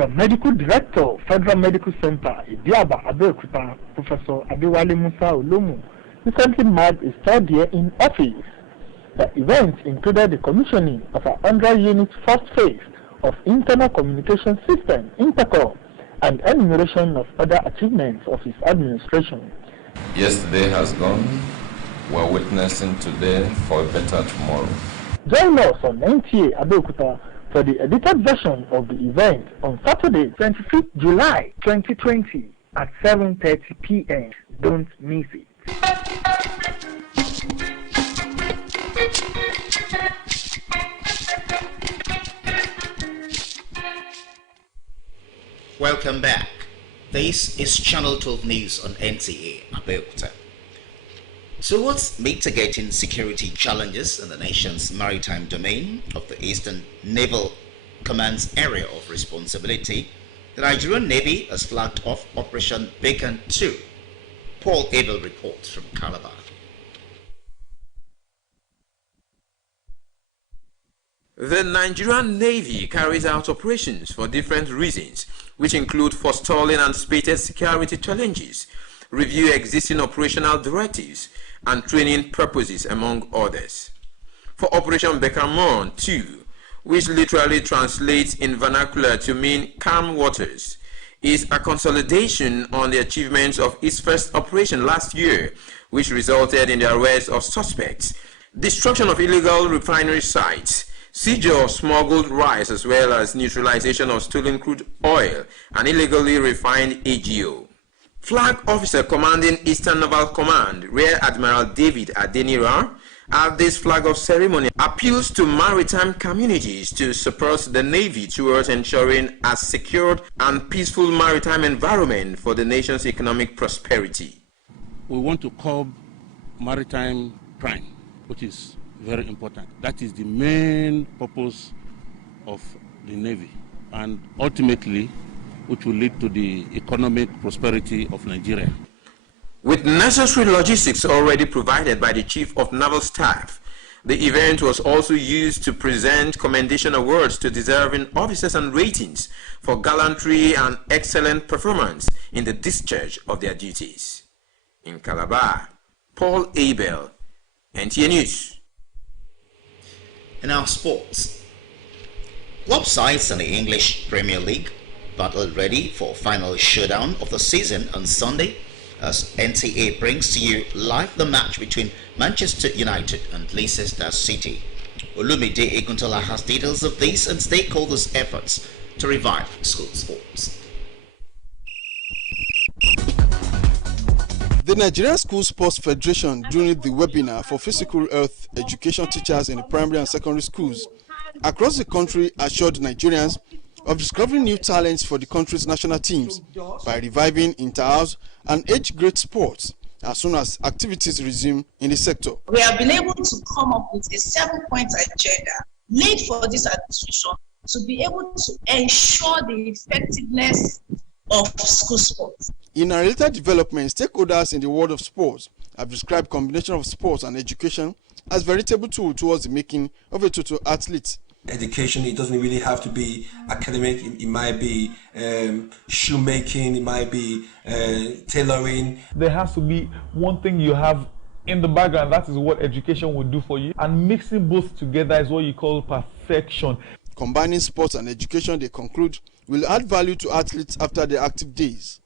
The Medical Director, Federal Medical Center, Nta Abeokuta, Professor Adewale Musa Olomu, recently marked his third year in office. The event included the commissioning of a 100-unit first phase of Internal Communication System, Intercom, and enumeration of other achievements of his administration. Yesterday has gone. We're witnessing today for a better tomorrow. Join us on Nta Abeokuta for the edited version of the event on Saturday, 25th July 2020 at 7:30 p.m. Don't miss it. Welcome back. This is Channel 12 News on Nta Abeokuta. Towards mitigating security challenges in the nation's maritime domain of the Eastern Naval Command's area of responsibility, the Nigerian Navy has flagged off Operation Beacon 2. Paul Abel reports from Calabar. The Nigerian Navy carries out operations for different reasons, which include forestalling anticipated security challenges, review existing operational directives, and training purposes, among others. For Operation Beacon 2, which literally translates in vernacular to mean calm waters, is a consolidation on the achievements of its first operation last year, which resulted in the arrest of suspects, destruction of illegal refinery sites, seizure of smuggled rice, as well as neutralization of stolen crude oil and illegally refined AGO. Flag Officer commanding Eastern Naval Command, Rear Admiral David Adenira, at this flag of ceremony appeals to maritime communities to support the Navy towards ensuring a secured and peaceful maritime environment for the nation's economic prosperity. We want to curb maritime crime, which is very important. That is the main purpose of the Navy, and ultimately which will lead to the economic prosperity of Nigeria. With necessary logistics already provided by the Chief of Naval Staff, the event was also used to present commendation awards to deserving officers and ratings for gallantry and excellent performance in the discharge of their duties. In Calabar, Paul Abel, NTA News. In our sports, club sides in the English Premier League battled ready for final showdown of the season on Sunday, as NTA brings to you live the match between Manchester United and Leicester City. Olumide Eguntola has details of these and stakeholders' efforts to revive school sports. The Nigerian School Sports Federation, during the webinar for physical health education teachers in the primary and secondary schools across the country, assured Nigerians of discovering new talents for the country's national teams by reviving inter-house and age-grade sports as soon as activities resume in the sector. We have been able to come up with a 7-point agenda made for this administration to be able to ensure the effectiveness of school sports. In a related development, stakeholders in the world of sports have described combination of sports and education as veritable tool towards the making of a total athlete. Education, it doesn't really have to be academic. It might be shoemaking, it might be tailoring. There has to be one thing you have in the background. That is what education will do for you, and mixing both together is what you call perfection. Combining sports and education, they conclude, will add value to athletes after their active days.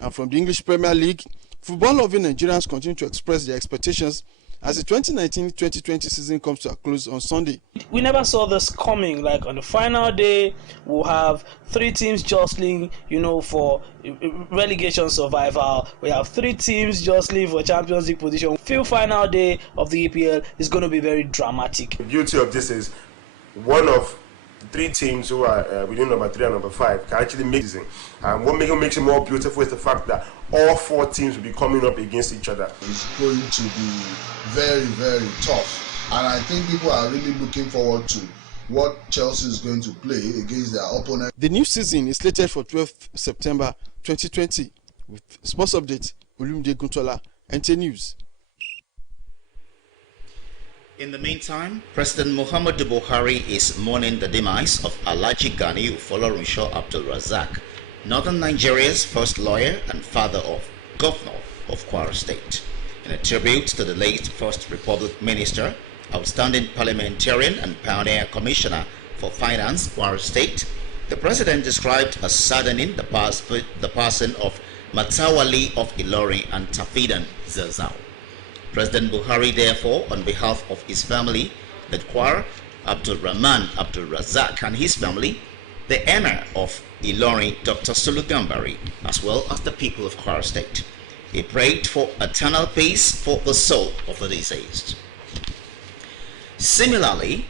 And from the English Premier League, football-loving Nigerians continue to express their expectations as the 2019-2020 season comes to a close on Sunday. We never saw this coming. Like on the final day, we'll have 3 teams jostling, for relegation survival. We have 3 teams jostling for Champions League position. Feel final day of the EPL is going to be very dramatic. The beauty of this is one of 3 teams who are within number 3 and number 5 can actually make this. And what makes it more beautiful is the fact that all 4 teams will be coming up against each other. It's going to be very, very tough. And I think people are really looking forward to what Chelsea is going to play against their opponent. The new season is slated for 12th September 2020. With sports update, Olumide Eguntola, NTA News. In the meantime, President Muhammadu Buhari is mourning the demise of Alhaji Ganiu Folorunsho Abdul Razak, Northern Nigeria's first lawyer and father of Governor of Kwara State. In a tribute to the late First Republic Minister, outstanding parliamentarian and pioneer commissioner for finance, Kwara State, the president described as saddening the passing of Matawali of Ilori and Tafidan Zazao. President Buhari, therefore, on behalf of his family, the Kwara, Abdul Rahman Abdul Razak, and his family, the Emir of Ilori, Dr. Sulu Gambari, as well as the people of Kwara State. He prayed for eternal peace for the soul of the deceased. Similarly,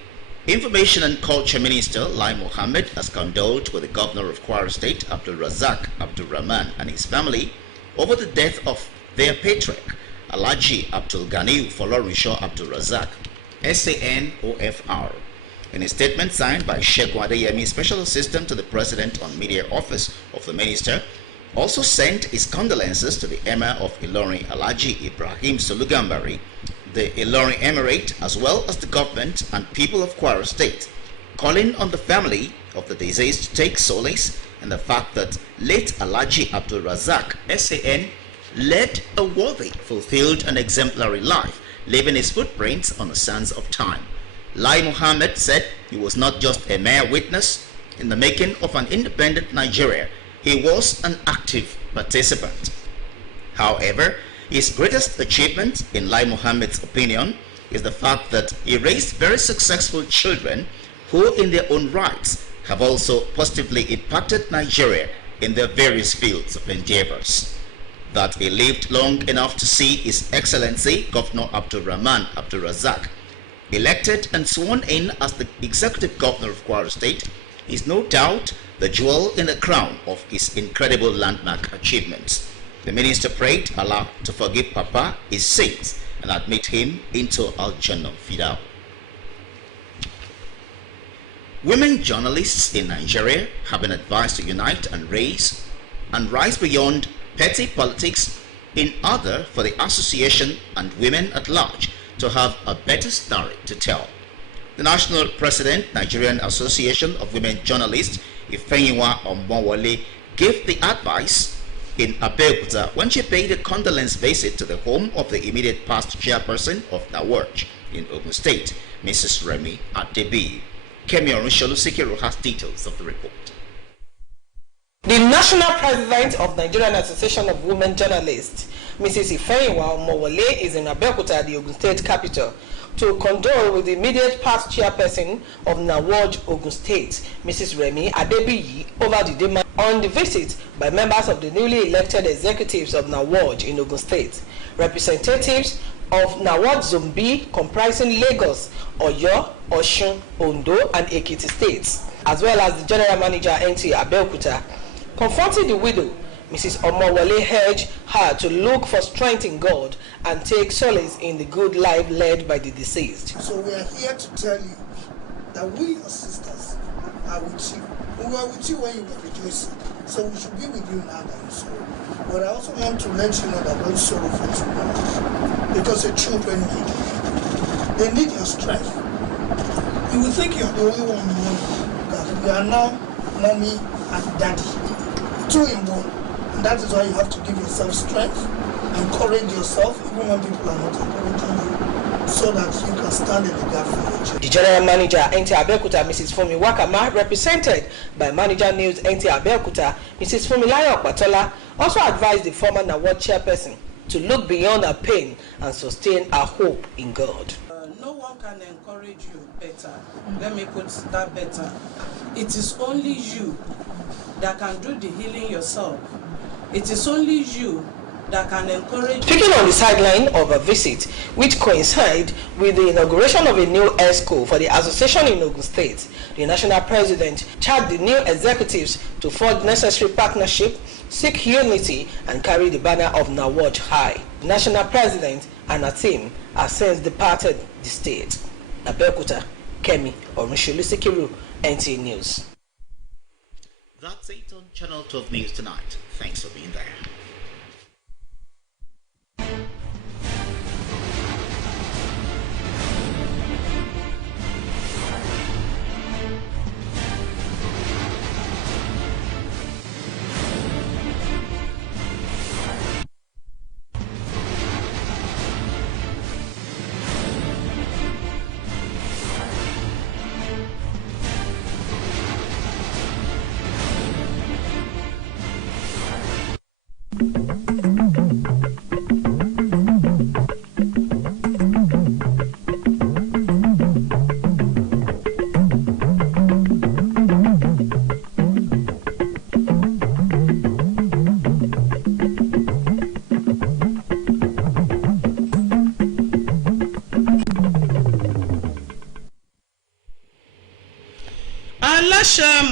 Information and Culture Minister Lai Mohammed has condoled with the Governor of Kwara State, Abdul Razak Abdul Rahman, and his family over the death of their patriarch, Alhaji Abdul Ganiu Folorunsho Abdul Razak, SAN-OFR. In a statement signed by Sheikh Wadeyemi, Special Assistant to the President on Media Office of the Minister, also sent his condolences to the Emir of Ilori, Alhaji Ibrahim Solugambari, the Ilori Emirate, as well as the government and people of Kwara State, calling on the family of the deceased to take solace in the fact that late Alhaji Abdul Razak, SAN, led a worthy, fulfilled and exemplary life, leaving his footprints on the sands of time. Lai Mohammed said he was not just a mere witness in the making of an independent Nigeria, he was an active participant. However, his greatest achievement, in Lai Mohammed's opinion, is the fact that he raised very successful children who in their own rights have also positively impacted Nigeria in their various fields of endeavors. That he lived long enough to see His Excellency Governor Abdul Rahman Abdul Razak elected and sworn in as the Executive Governor of Kwara State is no doubt the jewel in the crown of his incredible landmark achievements. The minister prayed Allah to forgive Papa his sins and admit him into Al-Jannah Fidal. Women journalists in Nigeria have been advised to unite and rise beyond petty politics in order for the association and women at large to have a better story to tell. The national president, Nigerian Association of Women Journalists, Ifeyiwa Omowole, gave the advice in Abeokuta when she paid a condolence visit to the home of the immediate past chairperson of NAWOJ in Ogun State, Mrs. Remi Adebi. Kemi Orunsolu has details of the report. The national president of Nigerian Association of Women Journalists, Mrs. Ifeyiwa Omowole, is in Abeokuta, the Ogun State capital, to condole with the immediate past chairperson of NAWOJ Ogun State, Mrs. Remi Adebiyi, over the demand on the visit by members of the newly elected executives of NAWOJ in Ogun State, representatives of NAWOJ Zone B comprising Lagos, Oyo, Osun, Ondo, and Ekiti states, as well as the general manager Nta Abeokuta. Confronting the widow, Mrs. Omowole urged her to look for strength in God and take solace in the good life led by the deceased. So we are here to tell you that we, your sisters, are with you. We were with you when you were rejoicing, so we should be with you now that you sorrow. But I also want to let you know that don't sorrow for too long, because your children need you. They need your strength. You will think you're the only one who knows that we are now mommy and daddy, two in one. And that is why you have to give yourself strength, encourage yourself, even when people are not encouraging you, so that you can stand in the gap for your children. The general manager, Nta Abeokuta, Mrs. Fumi Wakama, represented by manager news Nta Abeokuta, Mrs. Fumilayo Okpatola, also advised the former NAWOJ chairperson to look beyond her pain and sustain her hope in God. No one can encourage you better. Let me put that better. It is only you that can do the healing yourself. It is only you that can encourage. Speaking on the sideline of a visit, which coincided with the inauguration of a new ESCO for the association in Ogun State, the national president charged the new executives to forge necessary partnership, seek unity, and carry the banner of NAWOJ high. The national president and her team have since departed the state. Abeokuta, Kemi Orunsolu, NTA News. That's it on Channel 12 News tonight. Thanks for being there.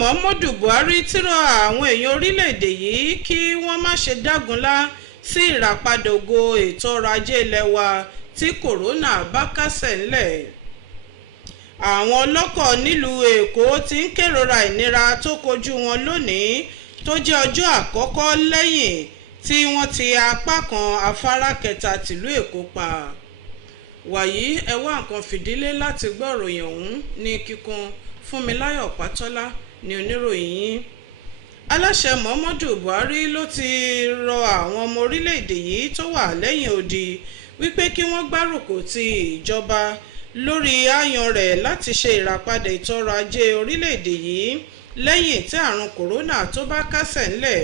Muhammadu Buhari ti rọ àwọn èèyàn orílẹ̀-èdè yìí kí wọ́n má ṣe dágunlá sí ìràpadà ògo ètò ọrọ̀ ajé ilẹ̀ wa tí kòrónà bá kásẹ̀ ńlẹ̀. Àwọn ọlọ́kọ̀ nílùú Èkó ti ń kérora ìnira tó kojú wọn lónìí tó jẹ́ ọjọ́ àkọ́kọ́ lẹ́yìn tí wọ́n ti apá kan afárá kẹta tìlú Èkó pa. Wàyí ẹ wá nǹkan fìdílé láti gbọ́ ìròyìn ọ̀hún ní kíkún. Fúnmiláyọ̀ Pátọ́lá ni oníròyìn yín. Aláṣẹ Muhammadu Buhari ló ti rọ àwọn ọmọ orílẹ̀-èdè yìí tó wà lẹ́yìn odi wípé kí wọ́n gbárùkù ti ìjọba lórí àyàn rẹ̀ láti ṣe ìràpadà ètò ọrọ̀ ajé orílẹ̀-èdè yìí lẹ́yìn tí àrùn kòrónà tó bá kásẹ̀ ńlẹ̀.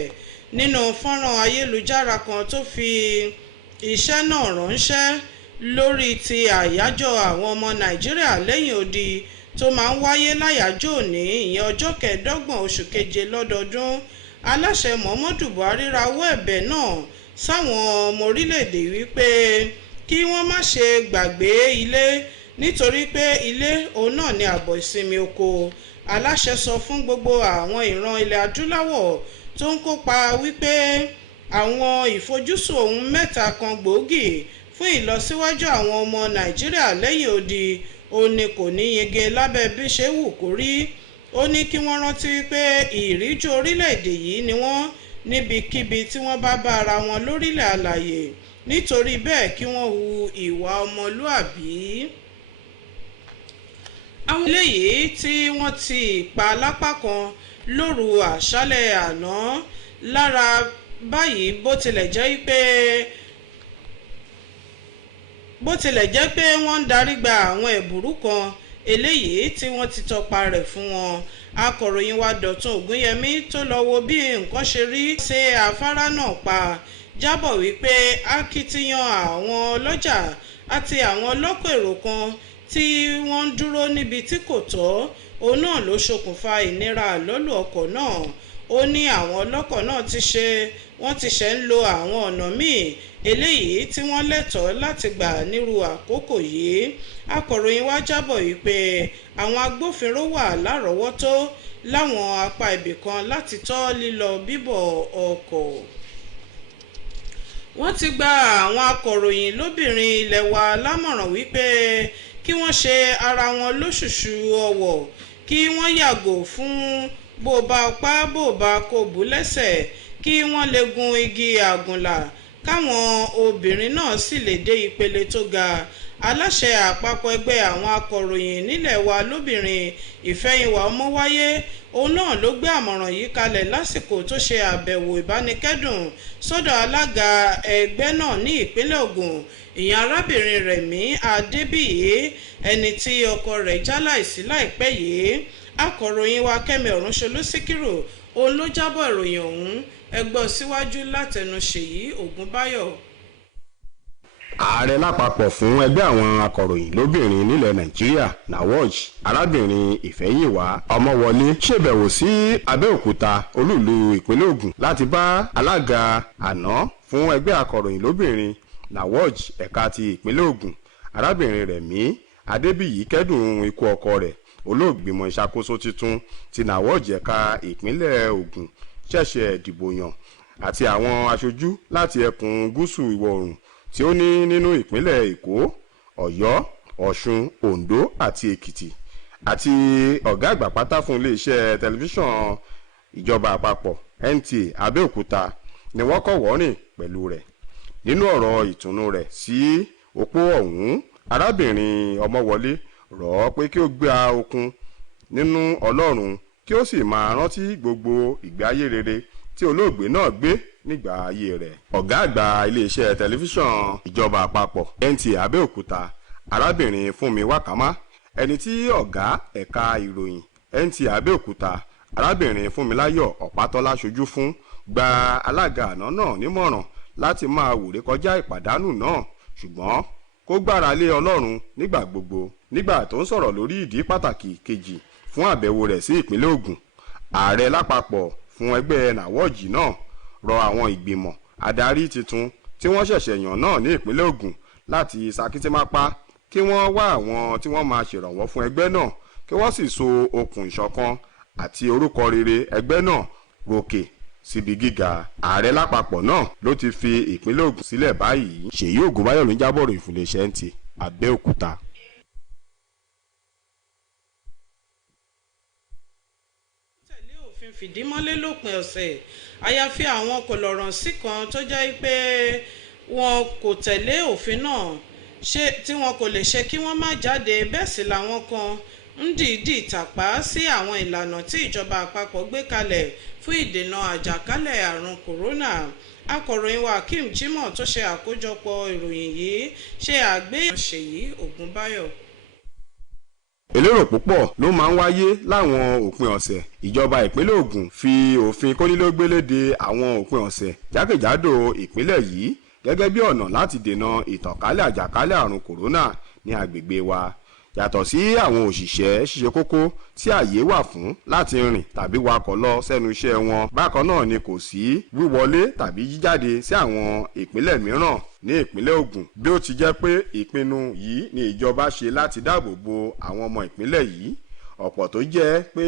Nínú fọ́nrán ayélujára kan tó fi iṣẹ́ náà ránṣẹ́ lórí ti àyájọ́ àwọn ọmọ Nàìjíríà lẹ́yìn odi tó máa ń wáyé láyàjọ́ òní ìyẹn ọjọ́ 25 oṣù keje lọ́dọọdún, aláṣẹ Muhammadu Buhari rawọ́ ẹ̀bẹ̀ náà sáwọn ọmọ orílẹ̀-èdè wípé kí wọ́n má ṣe gbàgbé ilé nítorí pé ilé òun náà ni ààbọ̀ ìsinmi oko. Aláṣẹ sọ fún gbogbo àwọn ìran ilẹ̀ adúláwọ̀ tó ń kópa wípé àwọn ìfojúsùn ohun mẹ́ta kan gbòógì fún ìlọsíwájú àwọn ọmọ Nàìjíríà lẹ́yìn odi ó ní kò ní yege lábẹ́ bí ṣe wù kó rí. Ó ní kí wọ́n rántí wípé ìríjú orílẹ̀-èdè yìí ni wọ́n níbikíbi tí wọ́n bá bá ara wọn lórílẹ̀ alàyè, nítorí bẹ́ẹ̀ kí wọ́n hu ìwà ọmọlúàbí. Àwọn eléyìí tí wọ́n ti pa lápá kan lóru àṣálẹ̀ àná lára báyìí bó tilẹ̀ jẹ́ pé wọ́n ń darí gba àwọn ẹ̀bùrú kan eléyìí tí wọ́n ti tọpa rẹ̀ fún wọn. Akọ̀ròyìn wa Dọ̀tun Ògúnyẹmí tó lọ wo bí nǹkan ṣe rí ṣe afárá náà pa jábọ̀ wípé akitiyan àwọn ọlọ́jà àti àwọn ọlọ́kọ̀ èrò kan tí wọ́n ń dúró níbi tí kò tọ́ òun náà ló ṣokùnfà ìnira àlọ́lù ọkọ̀ náà. Ó ní àwọn ọlọ́kọ̀ náà wọ́n ti ṣe ń lo àwọn ọ̀nà míì eléyìí tí wọ́n lẹ́tọ̀ọ́ láti gbà nírú àkókò yìí. Akọ̀ròyìn wa jábọ̀ wípé àwọn agbófinró wà lárọ̀ọ́wọ́tó láwọn apá ibìkan láti tọ́ lílọ bíbọ̀ ọkọ̀. Wọ́n ti gba àwọn akọ̀ròyìn lóbìnrin ilẹ̀ wa lámọ̀ràn wípé kí wọ́n ṣe ara wọn lóṣùṣù ọwọ̀, kí wọ́n yàgò fún bó bá pa bó bá kó bú lẹ́sẹ̀, kí wọ́n lè gun igi àgùnlà káwọn obìnrin náà sì lè dé ìpele tó ga. Aláṣẹ àpapọ̀ ẹgbẹ́ àwọn akọ̀ròyìn nílẹ̀ wa lóbìnrin Ìfẹ́yìnwá Ọmọwáyé òun náà ló gbé àmọ̀ràn yìí kalẹ̀ lásìkò tó ṣe àbẹ̀wò ìbánikẹ́dùn sọ́dọ̀ alága ẹgbẹ́ náà ní ìpínlẹ̀ Ògùn ìyẹn arábìnrin Rẹ̀mí Adébíyì ẹni tí ọkọ rẹ̀ jáláìsí láìpẹ́ yìí. Akọ̀ròyìn wa Kẹ́mi Ọ̀rúnṣolú Síkírù òun ló jábọ̀ ìròyìn ọ̀hún, ẹ gbọ́ síwájú látẹnu Ṣèyí Ògúnbáyọ̀. Ààrẹ lápapọ̀ fún ẹgbẹ́ àwọn akọ̀ròyìn lóbìnrin nílẹ̀ Nàìjíríà NAWOJ arábìnrin Ìfẹ́yìnwá Ọmọwọlé ṣèbẹ̀wò sí Abẹ́òkúta olúìlú ìpínlẹ̀ Ògùn láti bá alága àná fún ẹgbẹ́ akọ̀ròyìn lóbìnrin NAWOJ ẹ̀ka ti ìpínlẹ̀ Ògùn arábìnrin Rẹ̀mí Adébíyì kẹ́dùn ikú ọkọ rẹ̀. Olóògbìmọ̀ ìṣàkóso tuntun ti NAWOJ ẹ̀ka ìpínlẹ̀ Ògùn ṣẹ̀ṣẹ̀ dìbò yàn àti àwọn aṣojú láti ẹkùn gúúsù ìwọ̀ oòrùn tí ó ní nínú ìpínlẹ̀ Èkó, Ọ̀yọ́, Ọ̀ṣun, Oǹdó àti Èkìtì àti ọ̀gá àgbà pátá fún iléeṣẹ́ tẹlifíṣàn ìjọba àpapọ̀ Nta Abeokuta ni wọ́n kọ́ wọ́rìn pẹ̀lú rẹ̀. Nínú ọ̀rọ̀ ìtùnú rẹ̀ sí opó ọ̀hún, arábìnrin Ọmọwọlé rọ̀ ọ́ pé kí ó gba okun nínú Ọlọ́run kí ó sì máa rántí gbogbo ìgbé ayé rere tí olóògbé náà gbé nígbà ayé rẹ̀. Ọ̀gá àgbà iléeṣẹ́ tẹlifíṣàn ìjọba àpapọ̀ Nta Abeokuta arábìnrin Fúnmi Wákàmá ẹni tí ọ̀gá ẹ̀ka ìròyìn Nta Abeokuta arábìnrin Fúnmiláyọ̀ Ọ̀pátọ́lá ṣojú fún gba alága àná náà nímọ̀ràn láti máa wòrè kọjá ìpàdánù náà ṣùgbọ́n kó gbára lé Ọlọ́run nígbà gbogbo. Nígbà tó ń sọ̀rọ̀ lórí ìdí pàtàkì kejì fún àbẹ̀wò rẹ̀ sí ìpínlẹ̀ Ògùn, ààrẹ lápapọ̀ fún ẹgbẹ́ NAWOJ náà rọ àwọn ìgbìmọ̀ adarí tuntun tí wọ́n ṣẹ̀ṣẹ̀ yàn náà ní ìpínlẹ̀ Ògùn láti ṣakítímápá kí wọ́n wá àwọn tí wọ́n máa ṣèrànwọ́ fún ẹgbẹ́ náà kí wọ́n sì so okùn ìṣọ̀kan àti orúkọ rere ẹgbẹ́ náà gòkè síbi gíga. Ààrẹ lápapọ̀ náà ló ti fi ìpínlẹ̀ Ògùn sílẹ̀ báyìí. Ṣèyí Ògúnbáyọ̀ ló ń jábọ̀ ròyìn fún iléeṣẹ́ Nta Abeokuta. tẹ̀lé òfin fìdímọ́lé lópin ọ̀sẹ̀ àyàfi àwọn kòlọ̀rọ̀ǹsí kan tó jẹ́ pé wọn kò tẹ̀lé òfin náà tí wọn kò lè ṣe kí wọ́n má jáde, bẹ́ẹ̀ sì làwọn kan ń dìídì tàpá sí àwọn ìlànà tí ìjọba àpapọ̀ gbé kalẹ̀ fún ìdènà àjàkálẹ̀ àrùn kòrónà. Akọ̀ròyìn wa Akeem Jimoh tó ṣe àkójọpọ̀ ìròyìn yìí ṣe àgbéyẹ̀wò Ṣèyí Ògúnbáyọ̀. Elérò púpọ̀ ló máa ń wáyé láwọn òpin ọ̀sẹ̀. Ìjọba ìpínlẹ̀ Ògùn fi òfin kónílógbélé de àwọn òpin ọ̀sẹ̀ jákèjádò ìpínlẹ̀ yìí gẹ́gẹ́ bí ọ̀nà láti dènà ìtànkálẹ̀ àjàkálẹ̀ àrùn kòrónà ní agbègbè wa. Yàtọ̀ sí àwọn òṣìṣẹ́ ṣíṣe kókó tí àyè wà fún láti rìn tàbí wakọ̀ lọ sẹ́nu iṣẹ́ wọn. Bákan náà ni kò sí wíwọlé tàbí jíjáde sí àwọn ìpínlẹ̀ mìíràn ní ìpínlẹ̀ Ògùn. Bí ó ti jẹ́ pé ìpinnu yìí ni ìjọba ṣe láti dáàbò bo àwọn ọmọ ìpínlẹ̀ yìí, ọ̀pọ̀ tó jẹ́ pé